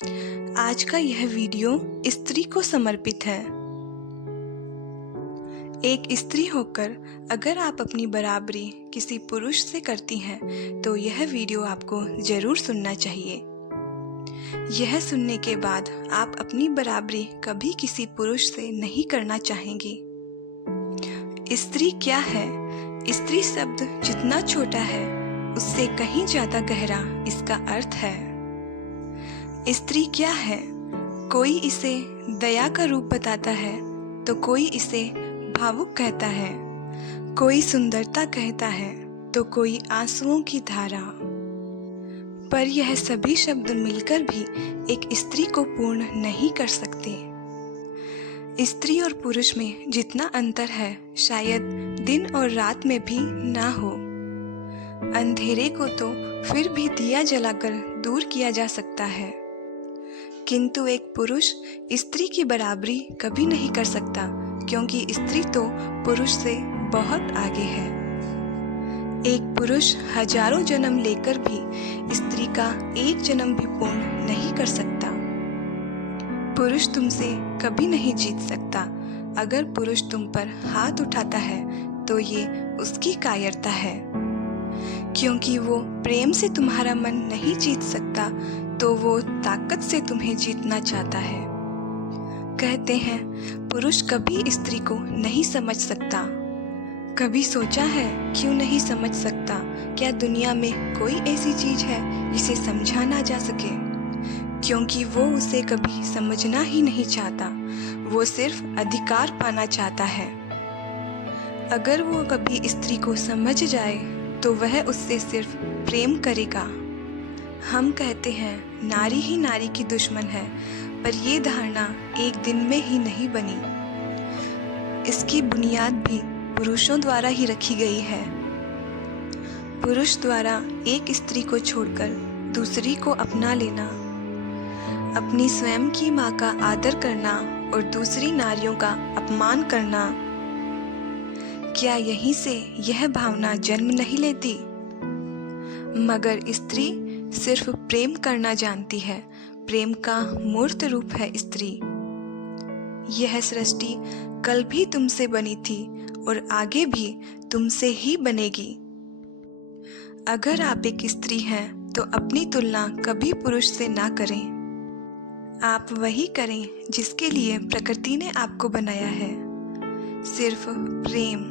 आज का यह वीडियो स्त्री को समर्पित है। एक स्त्री होकर अगर आप अपनी बराबरी किसी पुरुष से करती हैं तो यह वीडियो आपको ज़रूर सुनना चाहिए। यह सुनने के बाद आप अपनी बराबरी कभी किसी पुरुष से नहीं करना चाहेंगी। स्त्री क्या है? स्त्री शब्द जितना छोटा है उससे कहीं ज़्यादा गहरा इसका अर्थ है। स्त्री क्या है? कोई इसे दया का रूप बताता है तो कोई इसे भावुक कहता है, कोई सुंदरता कहता है तो कोई आंसुओं की धारा। पर यह सभी शब्द मिलकर भी एक स्त्री को पूर्ण नहीं कर सकते। स्त्री और पुरुष में जितना अंतर है शायद दिन और रात में भी ना हो। अंधेरे को तो फिर भी दिया जलाकर दूर किया जा सकता है, किंतु एक पुरुष स्त्री की बराबरी कभी नहीं कर सकता, क्योंकि स्त्री तो पुरुष से बहुत आगे है। एक पुरुष हजारों जन्म लेकर भी स्त्री का एक जन्म भी पूर्ण नहीं कर सकता। पुरुष तुमसे कभी नहीं जीत सकता। अगर पुरुष तुम पर हाथ उठाता है तो ये उसकी कायरता है, क्योंकि वो प्रेम से तुम्हारा मन नहीं जीत सकता तो वो ताकत से तुम्हें जीतना चाहता है। कहते हैं पुरुष कभी स्त्री को नहीं समझ सकता। कभी सोचा है क्यों नहीं समझ सकता? क्या दुनिया में कोई ऐसी चीज है जिसे समझा ना जा सके? क्योंकि वो उसे कभी समझना ही नहीं चाहता, वो सिर्फ अधिकार पाना चाहता है। अगर वो कभी स्त्री को समझ जाए तो वह उससे सिर्फ प्रेम करेगा। हम कहते हैं नारी ही नारी की दुश्मन है, पर ये धारणा एक दिन में ही नहीं बनी। इसकी बुनियाद भी पुरुषों द्वारा ही रखी गई है। पुरुष द्वारा एक स्त्री को छोड़कर दूसरी को अपना लेना, अपनी स्वयं की माँ का आदर करना और दूसरी नारियों का अपमान करना, क्या यहीं से यह भावना जन्म नहीं लेती? मगर स्त्री सिर्फ प्रेम करना जानती है। प्रेम का मूर्त रूप है स्त्री। यह सृष्टि कल भी तुमसे बनी थी और आगे भी तुमसे ही बनेगी। अगर आप एक स्त्री हैं तो अपनी तुलना कभी पुरुष से ना करें। आप वही करें जिसके लिए प्रकृति ने आपको बनाया है, सिर्फ प्रेम।